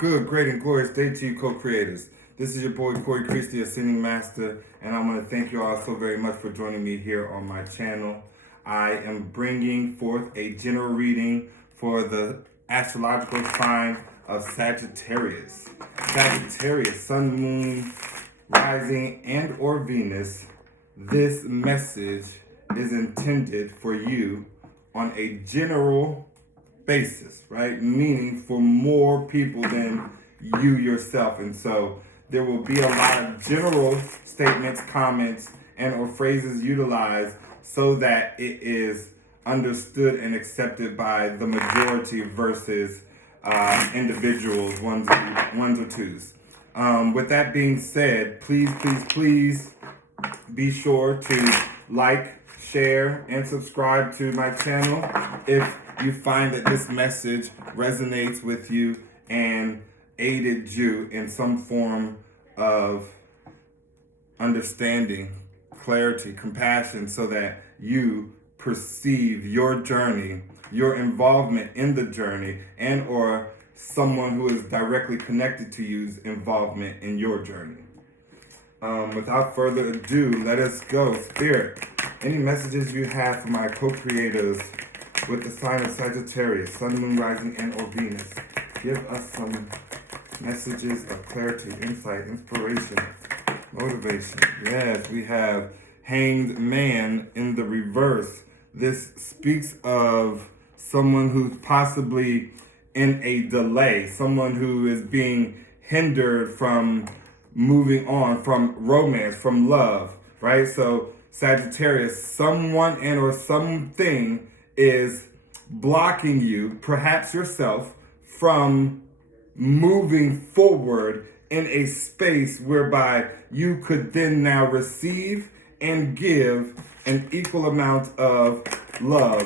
Good, great, and glorious day to you, co-creators. This is your boy, Corey Creech, the Ascending Master, and I want to thank you all so very much for joining me here on my channel. I am bringing forth a general reading for the astrological sign of Sagittarius. Sagittarius, Sun, Moon, Rising, and or Venus. This message is intended for you on a general basis, right? Meaning for more people than you yourself. And so there will be a lot of general statements, comments, and or phrases utilized so that it is understood and accepted by the majority versus individuals, ones or twos. With that being said, please be sure to like, share, and subscribe to my channel if you find that this message resonates with you and aided you in some form of understanding, clarity, compassion, so that you perceive your journey, your involvement in the journey, and or someone who is directly connected to you's involvement in your journey. Without further ado, let us go. Spirit, any messages you have for my co-creators with the sign of Sagittarius, Sun, Moon, Rising, and or Venus? Give us some messages of clarity, insight, inspiration, motivation. Yes, we have Hanged Man in the reverse. This speaks of someone who's possibly in a delay, someone who is being hindered from moving on, from romance, from love, right? So Sagittarius, someone and or something is blocking you, perhaps yourself, from moving forward in a space whereby you could then now receive and give an equal amount of love.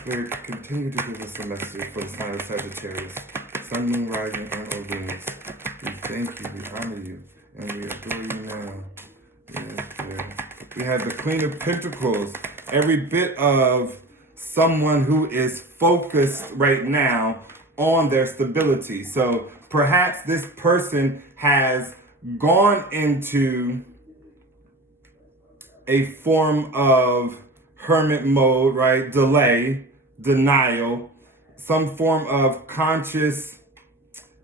Spirit, continue to give us a message for the sign of Sagittarius, Sun, Moon, Rising, and or Venus. We thank you, we honor you, and we adore you now. Yes, Spirit. We have the Queen of Pentacles, every bit of someone who is focused right now on their stability. So perhaps this person has gone into a form of hermit mode, right? Delay, denial, some form of conscious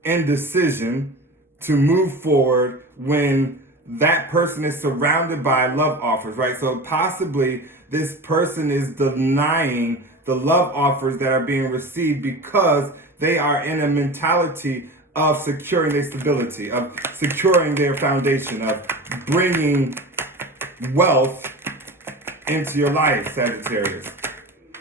indecision to move forward when that person is surrounded by love offers, right? So possibly this person is denying the love offers that are being received because they are in a mentality of securing their stability, of securing their foundation, of bringing wealth into your life, Sagittarius.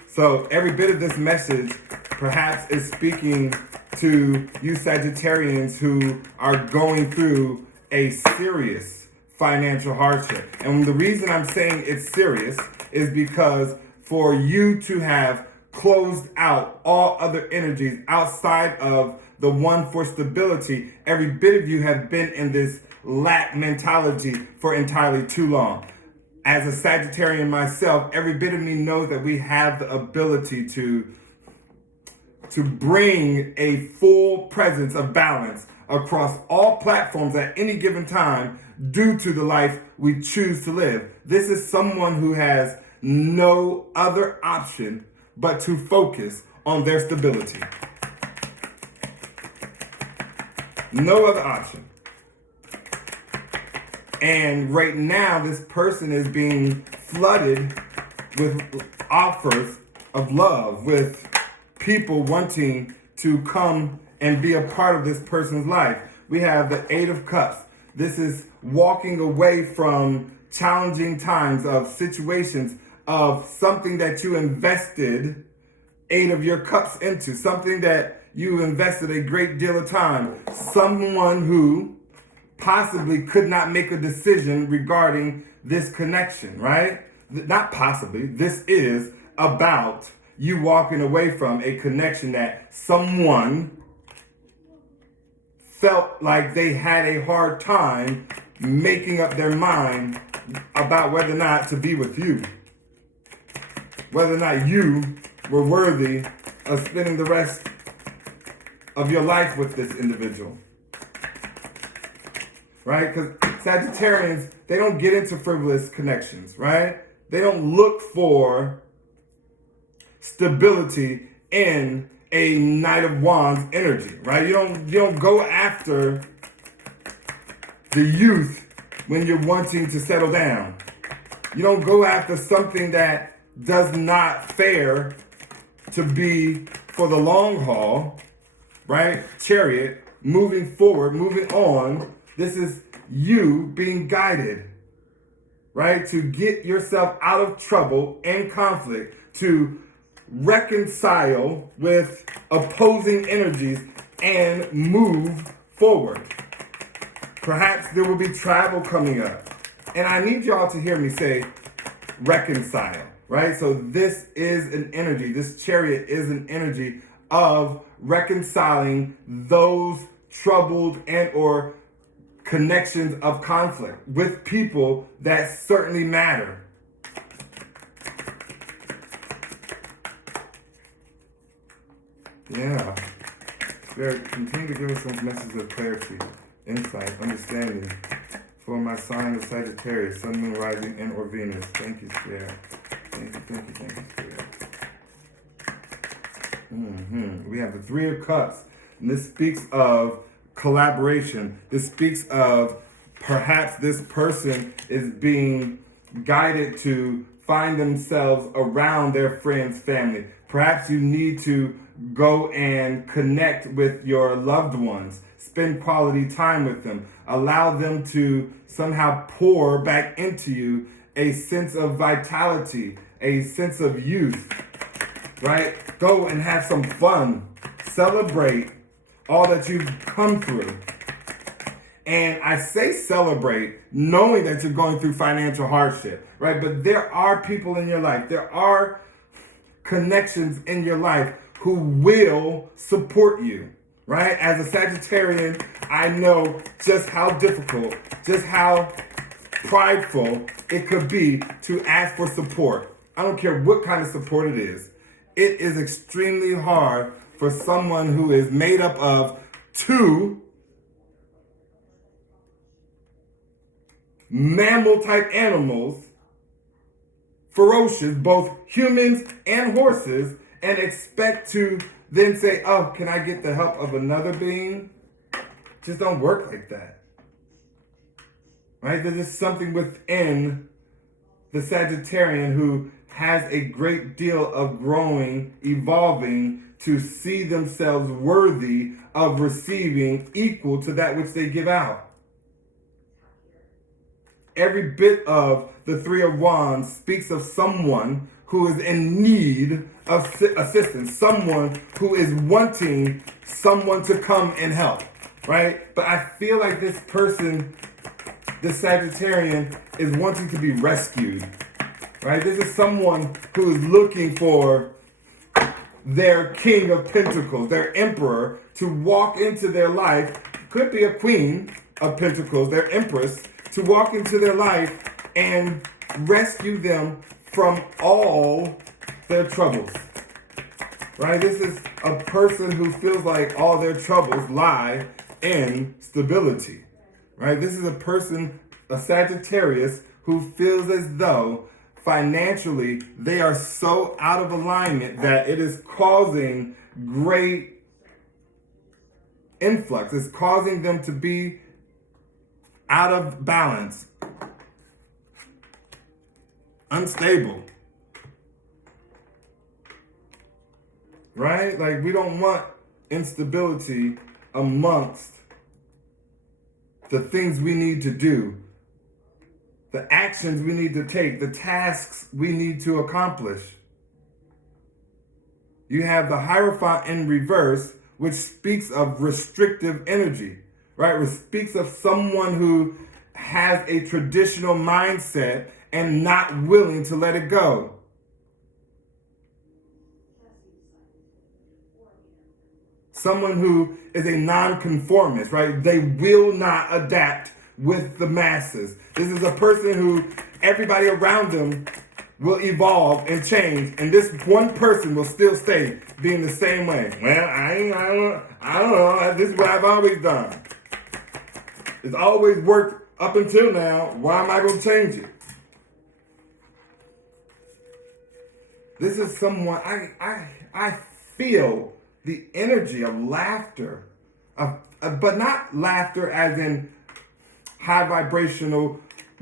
So every bit of this message perhaps is speaking to you Sagittarians who are going through a serious financial hardship. And the reason I'm saying it's serious is because for you to have closed out all other energies outside of the one for stability, every bit of you have been in this lack mentality for entirely too long. As a Sagittarian myself, every bit of me knows that we have the ability to bring a full presence of balance across all platforms at any given time due to the life we choose to live. This is someone who has no other option but to focus on their stability. No other option. And right now, this person is being flooded with offers of love, with people wanting to come and be a part of this person's life. We have the Eight of Cups. This is walking away from challenging times, of situations, of something that you invested Eight of your cups into, something that you invested a great deal of time, someone who possibly could not make a decision regarding this connection, right? Not possibly. This is about you walking away from a connection that someone felt like they had a hard time making up their mind about whether or not to be with you. Whether or not you were worthy of spending the rest of your life with this individual. Right? Because Sagittarians, they don't get into frivolous connections, right? They don't look for stability in a Knight of Wands energy, right? You don't go after the youth when you're wanting to settle down. You don't go after something that does not fare to be for the long haul, right? Chariot, moving forward, moving on. This is you being guided, right? To get yourself out of trouble and conflict, to reconcile with opposing energies and move forward. Perhaps there will be travel coming up. And I need y'all to hear me say reconcile, right? So this is an energy, this chariot is an energy of reconciling those troubled and or connections of conflict with people that certainly matter. Yeah. Spirit, continue to give us some messages of clarity, insight, understanding for my sign of Sagittarius, Sun, Moon, Rising, and or Venus. Thank you, Spirit. Thank you, Spirit. We have the Three of Cups, and this speaks of collaboration. This speaks of perhaps this person is being guided to find themselves around their friends, family. Perhaps you need to go and connect with your loved ones, spend quality time with them, allow them to somehow pour back into you a sense of vitality, a sense of youth, right? Go and have some fun, celebrate all that you've come through. And I say celebrate knowing that you're going through financial hardship, right? But there are people in your life, there are connections in your life who will support you, right? As a Sagittarian, I know just how difficult, just how prideful it could be to ask for support. I don't care what kind of support it is. It is extremely hard for someone who is made up of two mammal-type animals, ferocious, both humans and horses, and expect to then say, oh, can I get the help of another being? Just don't work like that. Right? There's just something within the Sagittarian who has a great deal of growing, evolving, to see themselves worthy of receiving equal to that which they give out. Every bit of the Three of Wands speaks of someone who is in need of assistance, someone who is wanting someone to come and help, right? But I feel like this person, this Sagittarian, is wanting to be rescued, right? This is someone who is looking for their King of Pentacles, their Emperor, to walk into their life. Could be a Queen of Pentacles, their Empress, to walk into their life and rescue them from all their troubles, right? This is a person who feels like all their troubles lie in stability, right? This is a person, a Sagittarius, who feels as though financially they are so out of alignment that it is causing great influx. It's causing them to be out of balance, unstable, right? Like, we don't want instability amongst the things we need to do, the actions we need to take, the tasks we need to accomplish. You have the Hierophant in reverse, which speaks of restrictive energy, right? Which speaks of someone who has a traditional mindset and not willing to let it go. Someone who is a nonconformist, right? They will not adapt with the masses. This is a person who everybody around them will evolve and change, and this one person will still stay being the same way. Well, I don't know. This is what I've always done. It's always worked up until now. Why am I going to change it? This is someone, I feel the energy of laughter, but not laughter as in high vibrational,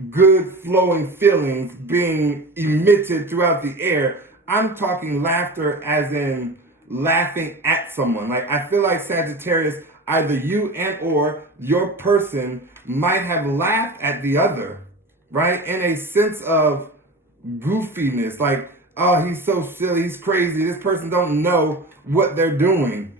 good flowing feelings being emitted throughout the air. I'm talking laughter as in laughing at someone. Like, I feel like Sagittarius, either you and or your person might have laughed at the other, right? In a sense of goofiness, like, oh, he's so silly, he's crazy, this person don't know what they're doing.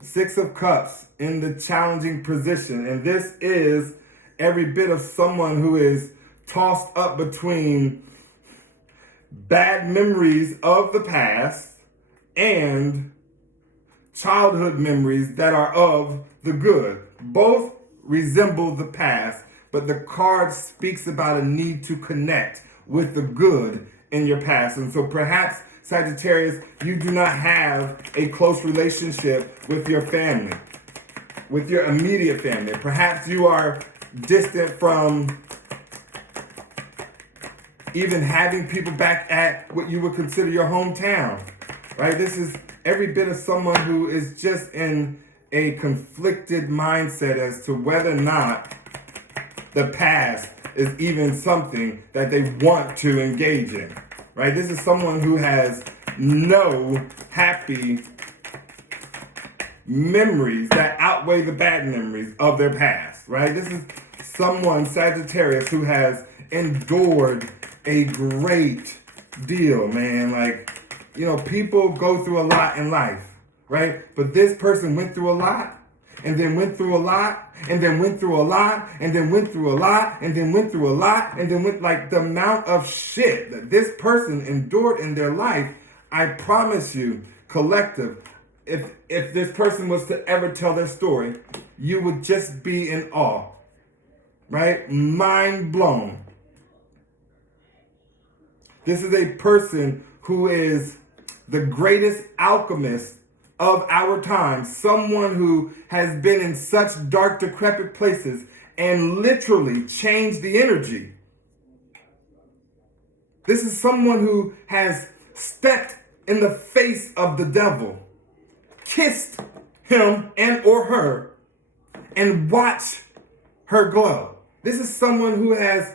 Six of Cups in the challenging position. And this is every bit of someone who is tossed up between bad memories of the past and childhood memories that are of the good. Both resemble the past, but the card speaks about a need to connect with the good in your past. And so perhaps, Sagittarius, you do not have a close relationship with your family, with your immediate family. Perhaps you are distant from even having people back at what you would consider your hometown, right? This is every bit of someone who is just in a conflicted mindset as to whether or not the past is even something that they want to engage in, right? This is someone who has no happy memories that outweigh the bad memories of their past, right? This is someone, Sagittarius, who has endured a great deal, man. Like, you know, people go through a lot in life, right? But this person went through a lot, and then went through a lot, and then went through a lot, and then went through a lot, and then went through a lot, and then went, like, the amount of shit that this person endured in their life. I promise you, collective, if this person was to ever tell their story, you would just be in awe, right? Mind blown. This is a person who is the greatest alchemist of our time, someone who has been in such dark, decrepit places and literally changed the energy. This is someone who has stepped in the face of the devil, kissed him and or her, and watched her glow. This is someone who has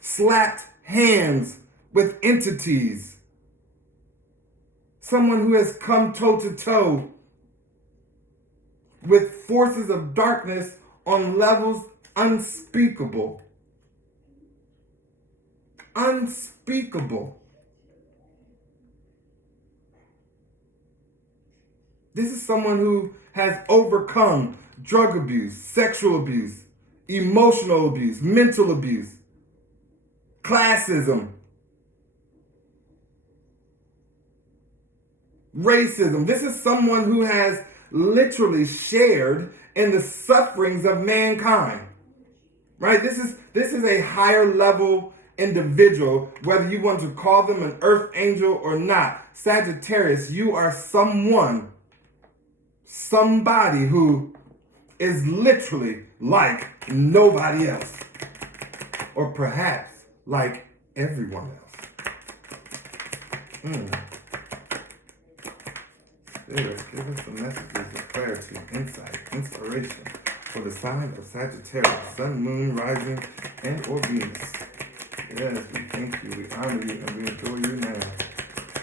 slapped hands with entities. Someone who has come toe to toe with forces of darkness on levels unspeakable. Unspeakable. This is someone who has overcome drug abuse, sexual abuse, emotional abuse, mental abuse, classism, racism. This is someone who has literally shared in the sufferings of mankind, right? This is a higher level individual, whether you want to call them an earth angel or not. Sagittarius, you are somebody who is literally like nobody else, or perhaps like everyone else. Spirit, give us the messages of clarity, insight, inspiration for the sign of Sagittarius, Sun, Moon, Rising, and or Venus. Yes, we thank you, we honor you, and we adore you now.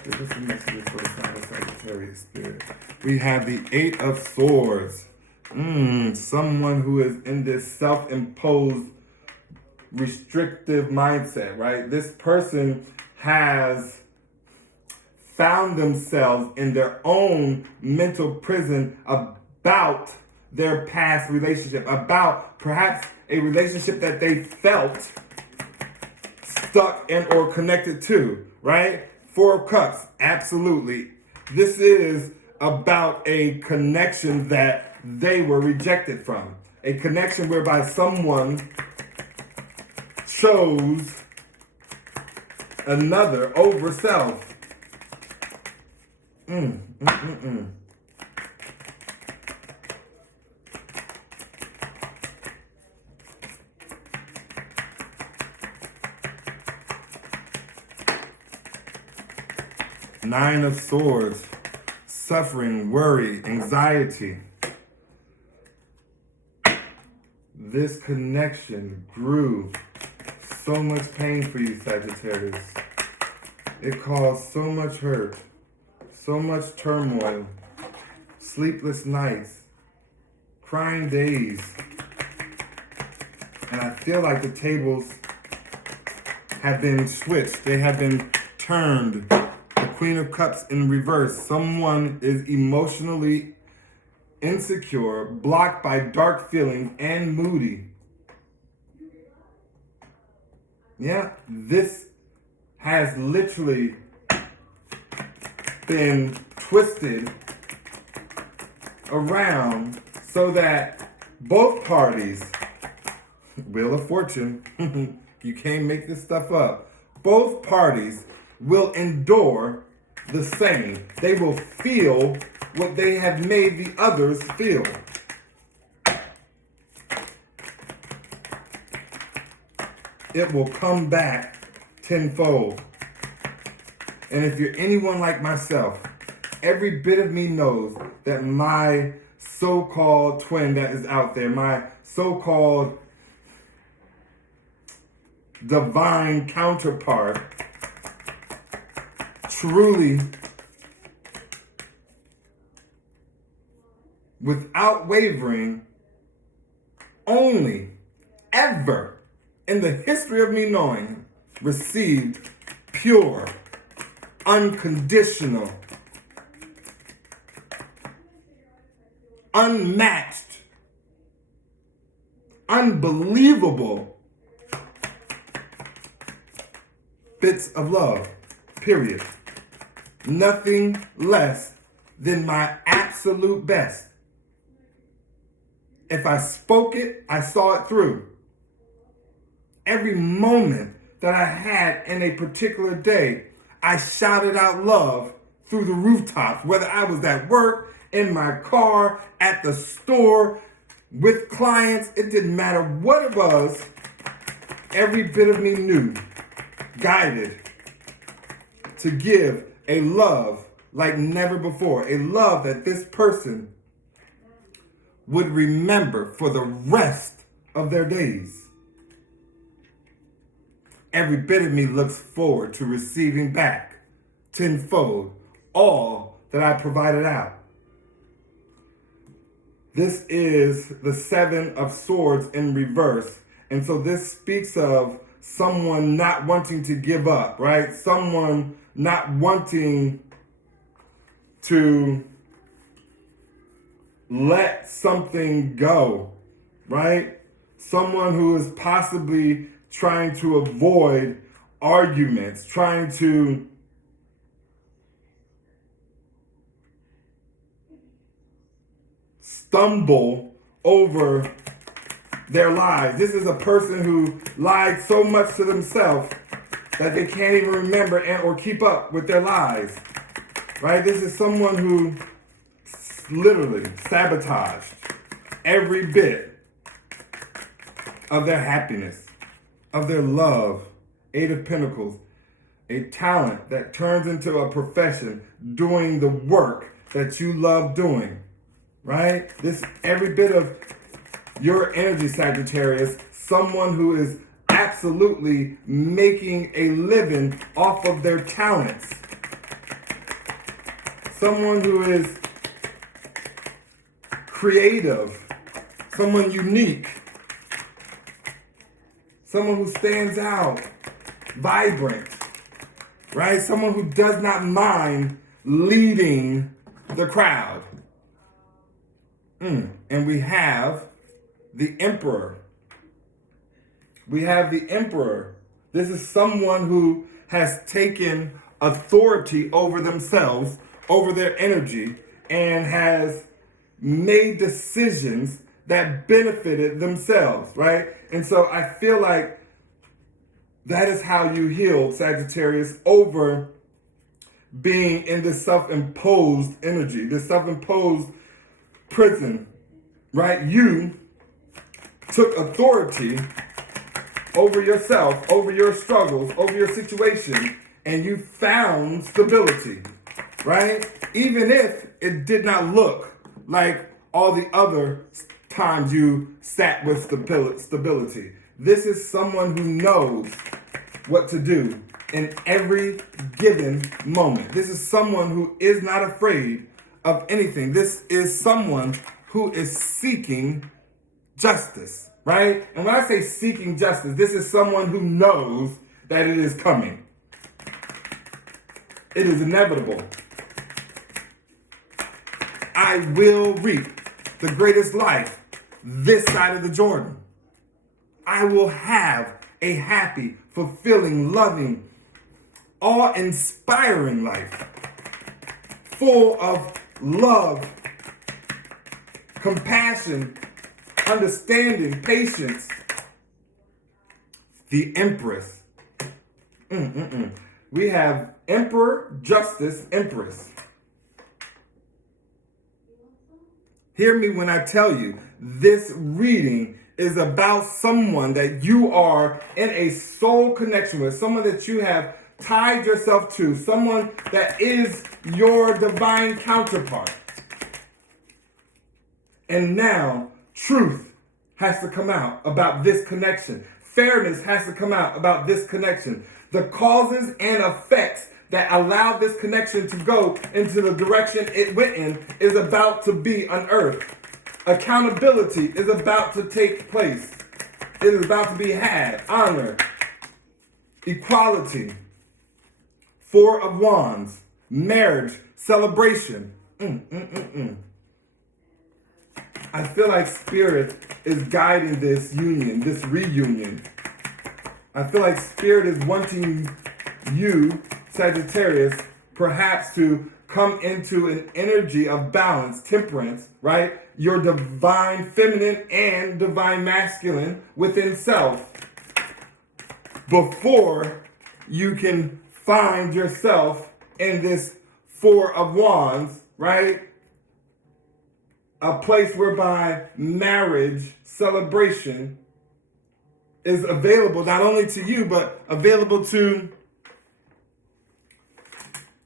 Give us the messages for the sign of Sagittarius, Spirit. We have the Eight of Swords. Someone who is in this self-imposed restrictive mindset, right? This person has found themselves in their own mental prison about their past relationship, about perhaps a relationship that they felt stuck and or connected to, right? Four of Cups, absolutely. This is about a connection that they were rejected from, A connection whereby someone chose another over self. Nine of Swords, suffering, worry, anxiety. This connection grew so much pain for you, Sagittarius. It caused so much hurt, so much turmoil, sleepless nights, crying days. And I feel like the tables have been switched. They have been turned. The Queen of Cups in reverse. Someone is emotionally insecure, blocked by dark feelings, and moody. Yeah, this has literally been twisted around so that both parties, Wheel of Fortune, you can't make this stuff up, both parties will endure the same. They will feel what they have made the others feel. It will come back tenfold. And if you're anyone like myself, every bit of me knows that my so-called twin that is out there, my so-called divine counterpart, truly, without wavering, only ever in the history of me knowing, received pure, unconditional, unmatched, unbelievable bits of love, period. Nothing less than my absolute best. If I spoke it, I saw it through. Every moment that I had in a particular day, I shouted out love through the rooftops, whether I was at work, in my car, at the store, with clients, it didn't matter what it was. Every bit of me knew, guided to give a love like never before, a love that this person would remember for the rest of their days. Every bit of me looks forward to receiving back tenfold all that I provided out. This is the Seven of Swords in reverse. And so this speaks of someone not wanting to give up, right? Someone not wanting to let something go, right? Someone who is possibly trying to avoid arguments, trying to stumble over their lives. This is a person who lied so much to themselves that they can't even remember or keep up with their lies, right? This is someone who literally sabotaged every bit of their happiness, of their love. Eight of Pentacles, a talent that turns into a profession, doing the work that you love doing, right? This, every bit of your energy, Sagittarius, someone who is absolutely making a living off of their talents. Someone who is creative, someone unique, someone who stands out, vibrant, right? Someone who does not mind leading the crowd. And we have the Emperor. We have the Emperor. This is someone who has taken authority over themselves, over their energy, and has made decisions that benefited themselves, right? And so I feel like that is how you heal, Sagittarius, over being in this self-imposed energy, this self-imposed prison, right? You took authority over yourself, over your struggles, over your situation, and you found stability, right? Even if it did not look like all the other times you sat with stability. This is someone who knows what to do in every given moment. This is someone who is not afraid of anything. This is someone who is seeking justice, right? And when I say seeking justice, this is someone who knows that it is coming. It is inevitable. I will reap the greatest life this side of the Jordan. I will have a happy, fulfilling, loving, awe-inspiring life, full of love, compassion, understanding, patience. The Empress. We have Emperor, Justice, Empress. Hear me when I tell you, this reading is about someone that you are in a soul connection with, someone that you have tied yourself to, someone that is your divine counterpart. And now, truth has to come out about this connection. Fairness has to come out about this connection. The causes and effects that allow this connection to go into the direction it went in is about to be unearthed. Accountability is about to take place. It is about to be had. Honor, equality, Four of Wands, marriage, celebration. I feel like Spirit is guiding this union, this reunion. I feel like Spirit is wanting you, Sagittarius, perhaps to come into an energy of balance, temperance, right? Your divine feminine and divine masculine within self before you can find yourself in this Four of Wands, right? A place whereby marriage, celebration is available not only to you, but available to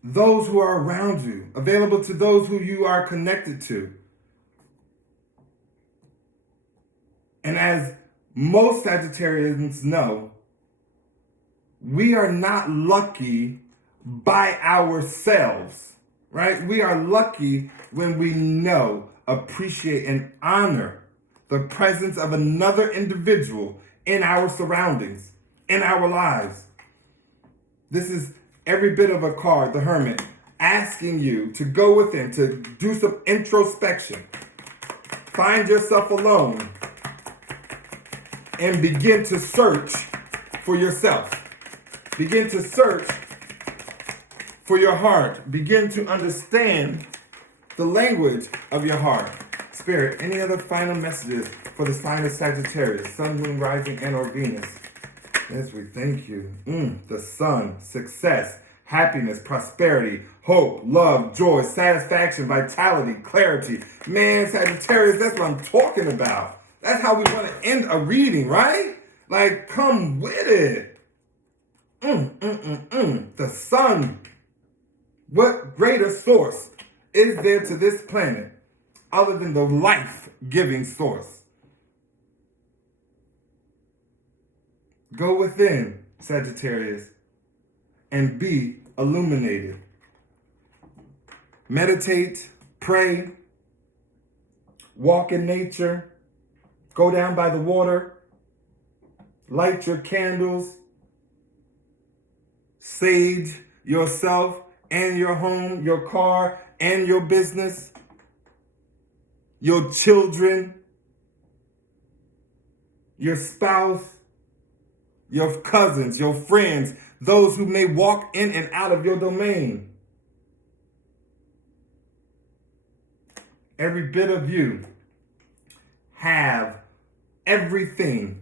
those who are around you, available to those who you are connected to. And as most Sagittarians know, we are not lucky by ourselves, right? We are lucky when we know, appreciate, and honor the presence of another individual in our surroundings, in our lives. This is every bit of a card, the Hermit, asking you to go within, to do some introspection. Find yourself alone and begin to search for yourself. Begin to search for your heart. Begin to understand the language of your heart. Spirit, any other final messages for the sign of Sagittarius, Sun, Moon, Rising, and or Venus? Yes, we thank you. The Sun, success, happiness, prosperity, hope, love, joy, satisfaction, vitality, clarity. Man, Sagittarius, that's what I'm talking about. That's how we want to end a reading, right? Like, come with it. The Sun. What greater source is there to this planet other than the life-giving source? Go within, Sagittarius, and be illuminated. Meditate, pray, walk in nature, go down by the water, light your candles, sage yourself and your home, your car, and your business, your children, your spouse, your cousins, your friends, those who may walk in and out of your domain. Every bit of you has everything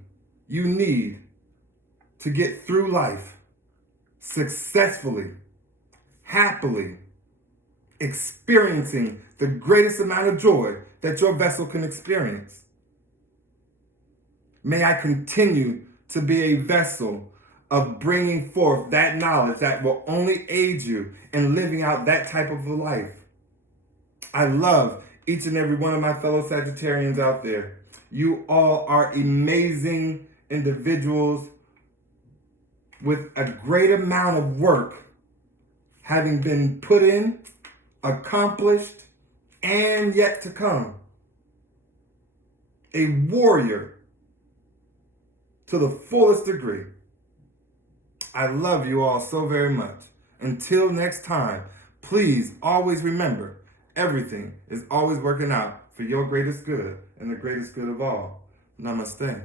you need to get through life successfully, happily, experiencing the greatest amount of joy that your vessel can experience. May I continue to be a vessel of bringing forth that knowledge that will only aid you in living out that type of a life. I love each and every one of my fellow Sagittarians out there. You all are amazing individuals with a great amount of work having been put in, accomplished, and yet to come. A warrior to the fullest degree. I love you all so very much. Until next time, please always remember, everything is always working out for your greatest good and the greatest good of all. Namaste.